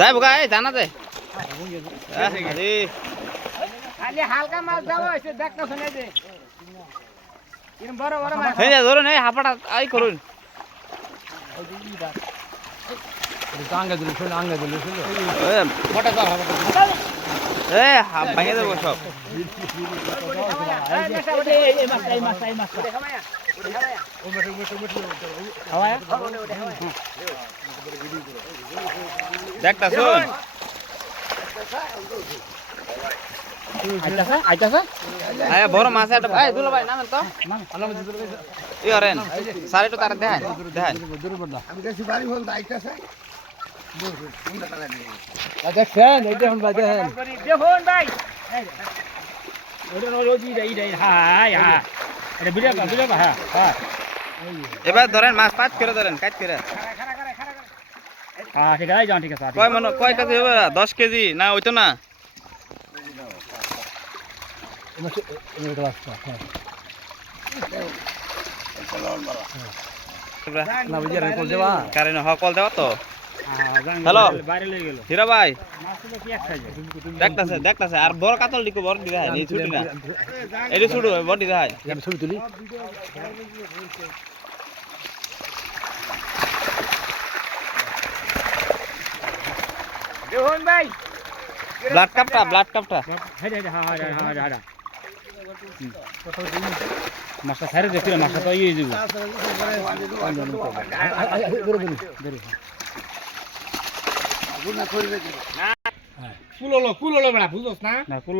তাই বোকা এই জানা দে আরে হালকা মাছ দাও এসে দেখনা শুনে দে এরকম বড় বড় মাছ এই ধরুন এই হাফাটা আই করুন আঙ্গা দিলে শুনে আঙ্গা দিলে শুনে মোটা দাও এ হাফ ভাঙে দেবো সব এই মাছ হাওয়া দেখতা শুন আইতাছে আয় বড় মাছ একটা ভাই দুলো ভাই নামেন তো ই করেন সাড়ে তো তার দেখান দেখান আমি দেখছি বাড়ি হল আইতাছে দেখছেন এই দেখুন ভাই দেখেন দেখুন ভাই ওটা রোজি দেই হাই হ্যাঁ এটা ভিডিও হ্যাঁ হ্যাঁ এবার ধরেন মাছ পাঁচ করে ধরেন কাট করে হ্যাঁ ঠিক আছে যাও ঠিক আছে কয় মন কয় কেজি হবে 10 কেজি না ওইতো না কারণ কল দেওয়া তো হ্যালো হীরা ভাই দেখতাছে আর বড় কাতল দিকে বড় দিতে হয় ছুটি না এটি ছুটু বড় দিতে হয় ছবি তুলি দেখুন ভাই ব্লাড কাপটা হ্যাঁ মাছটা ছাড়ে দেখি মাছটা তো ইয়ে দিব কুলো বেড়া বুঝছ না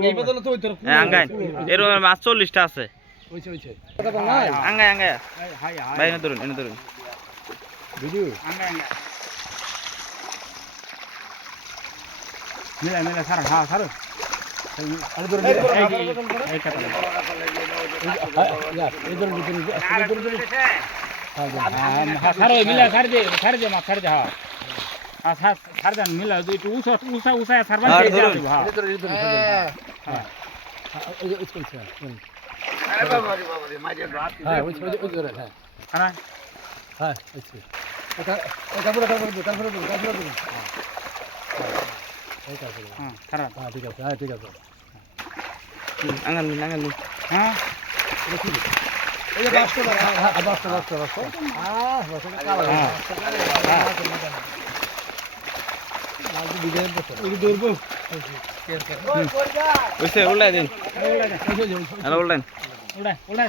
এই বদলে তো ওই তোর আঙ্গাই এর মাছ 40টা আছে আঙ্গাই ভাই এনে ধরুন ভিডিও মিলা ছাড় হ্যাঁ ছাড় ছাড় দে মাছ ছাড় দে হ্যাঁ ছাড় দেন মিলা একটু উষা ছাড়বেন ঠিক আছে হ্যাঁ ঠিক আছে আঙ্গালি হ্যাঁ এই যে বাসটা ওইসে উল্লাই দিন উল্লাই